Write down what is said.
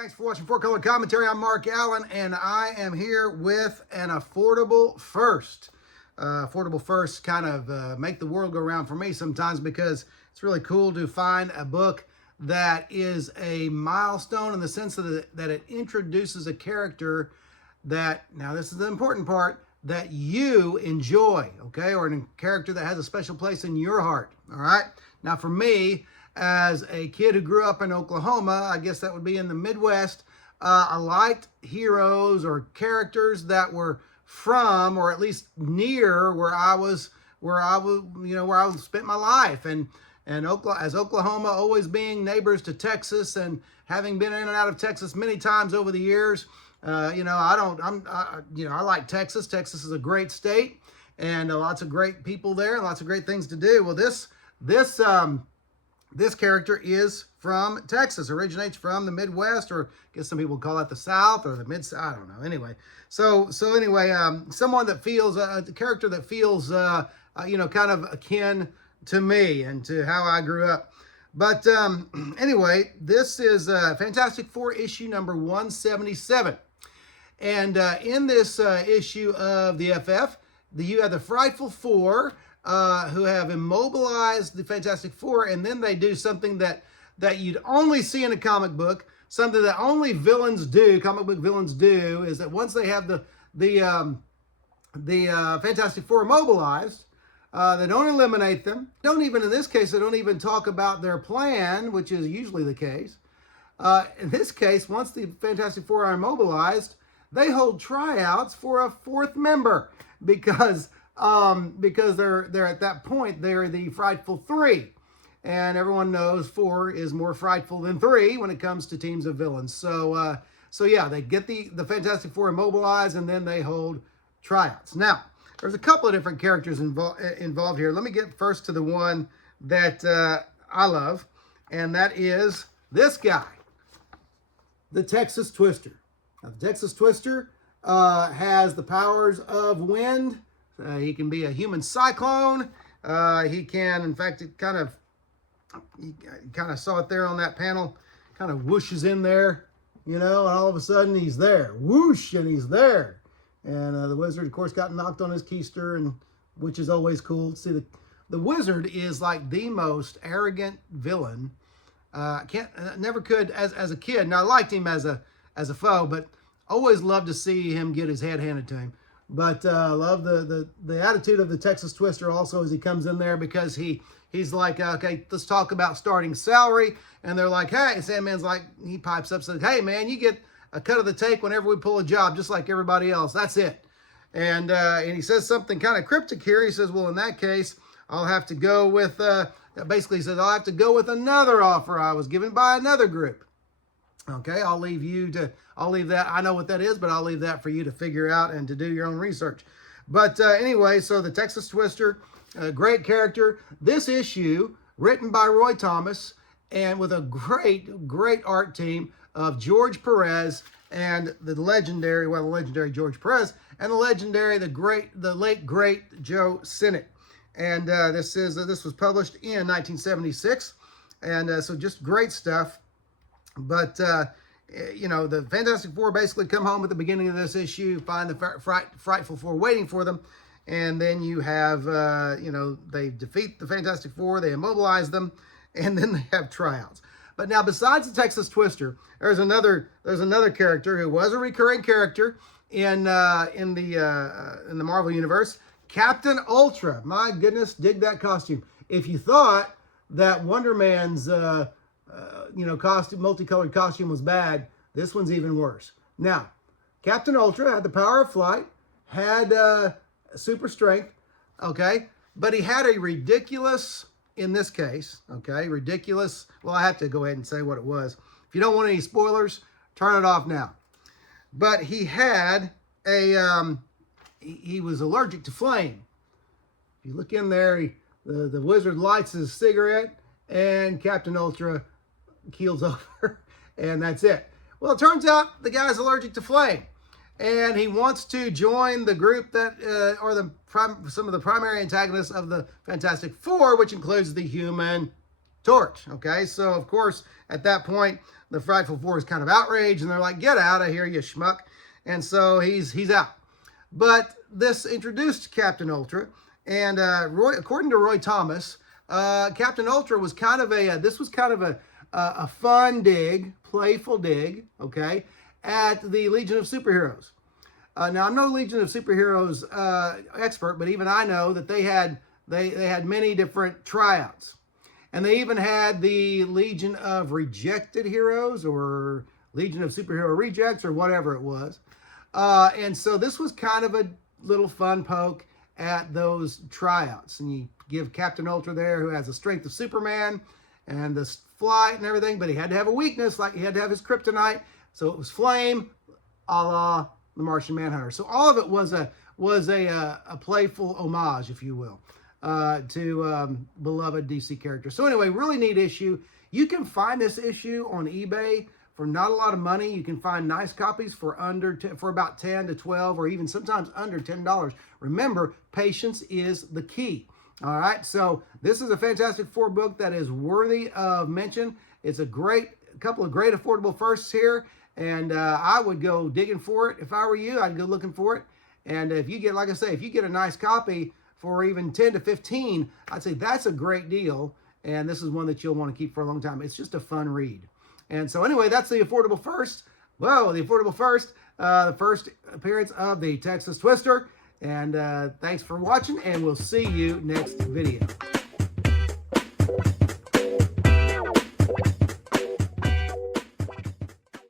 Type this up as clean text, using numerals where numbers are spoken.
Thanks for watching 4 Color Commentary. I'm Mark Allen, and I am here with an affordable first. Affordable firsts kind of make the world go round for me sometimes because it's really cool to find a book that is a milestone in the sense that it introduces a character that, now this is the important part, that you enjoy, okay? Or a character that has a special place in your heart, all right? Now for me, as a kid who grew up in Oklahoma, I guess that would be in the Midwest, I liked heroes or characters that were from, or at least near where I spent my life. And as Oklahoma always being neighbors to Texas and having been in and out of Texas many times over the years, I like Texas. Texas is a great state and lots of great people there and lots of great things to do. Well, this character is from Texas, originates from the Midwest, or I guess some people call it the South or the Mid-South, I don't know. Anyway, someone that feels, a character that feels, kind of akin to me and to how I grew up. But anyway, this is Fantastic Four issue number 177. And in this issue of the FF, you have the Frightful Four, who have immobilized the Fantastic Four, and then they do something that you'd only see in a comic book, something that only villains do, comic book villains do, is that once they have the Fantastic Four immobilized, they don't eliminate them. In this case, they don't even talk about their plan, which is usually the case. In this case, once the Fantastic Four are immobilized, they hold tryouts for a fourth member because they're at that point, they're the Frightful Three. And everyone knows 4 is more frightful than 3 when it comes to teams of villains. So yeah, they get the Fantastic Four immobilized and then they hold tryouts. Now, there's a couple of different characters involved here. Let me get first to the one that I love, and that is this guy, the Texas Twister. Now, the Texas Twister has the powers of wind. He can be a human cyclone. He can, in fact, you kind of saw it there on that panel, kind of whooshes in there, and all of a sudden he's there. Whoosh, and he's there. And the wizard, of course, got knocked on his keister, and which is always cool. See, the wizard is like the most arrogant villain. Never could as a kid. Now, I liked him as a foe, but always loved to see him get his head handed to him. But love the attitude of the Texas Twister also as he comes in there, because he's like, okay, let's talk about starting salary. And they're like, hey, Sandman's like, he pipes up, says, hey, man, you get a cut of the take whenever we pull a job, just like everybody else. That's it. And he says something kind of cryptic here. He says, well, in that case, I'll have to go with, basically he says, I'll have to go with another offer I was given by another group. Okay, I'll leave that. I know what that is, but I'll leave that for you to figure out and to do your own research. But anyway, so the Texas Twister, a great character. This issue, written by Roy Thomas, and with a great art team of George Perez and the legendary George Perez, and the late great Joe Sinnott. And this was published in 1976, and so just great stuff. But, the Fantastic Four basically come home at the beginning of this issue, find the Frightful Four waiting for them. And then you have, they defeat the Fantastic Four, they immobilize them, and then they have tryouts. But now, besides the Texas Twister, there's another character who was a recurring character in the Marvel Universe, Captain Ultra. My goodness, dig that costume. If you thought that Wonder Man's multicolored costume was bad, this one's even worse. Now, Captain Ultra had the power of flight, had super strength, okay, but he had a ridiculous, in this case, okay, ridiculous, well, I have to go ahead and say what it was. If you don't want any spoilers, turn it off now. But he had he was allergic to flame. If you look in there, the wizard lights his cigarette, and Captain Ultra keels over, and that's it. Well, it turns out the guy's allergic to flame, and he wants to join the group that some of the primary antagonists of the Fantastic Four, which includes the Human torch. Okay, so of course, at that point, the Frightful Four is kind of outraged, and they're like, get out of here, you schmuck. And so he's out. But this introduced Captain Ultra, and according to Roy Thomas, Captain Ultra was kind of a fun dig, playful dig, okay, at the Legion of Superheroes. Now, I'm no Legion of Superheroes expert, but even I know that they had many different tryouts. And they even had the Legion of Rejected Heroes, or Legion of Superhero Rejects, or whatever it was. And so this was kind of a little fun poke at those tryouts. And you give Captain Ultra there, who has the strength of Superman and the flight and everything, but he had to have a weakness, like he had to have his kryptonite. So it was flame, a la the Martian Manhunter. So all of it was a playful homage, if you will, to beloved DC characters. So anyway, really neat issue. You can find this issue on eBay for not a lot of money. You can find nice copies for about 10 to 12, or even sometimes under $10. Remember, patience is the key. All right, so this is a Fantastic Four book that is worthy of mention. It's a couple of great affordable firsts here, and I would go digging for it. If I were you, I'd go looking for it. And if you get, like I say, if you get a nice copy for even 10 to 15, I'd say that's a great deal. And this is one that you'll want to keep for a long time. It's just a fun read. And so anyway, that's the affordable first. Whoa, the affordable first, the first appearance of the Texas Twister. And thanks for watching, and we'll see you next video.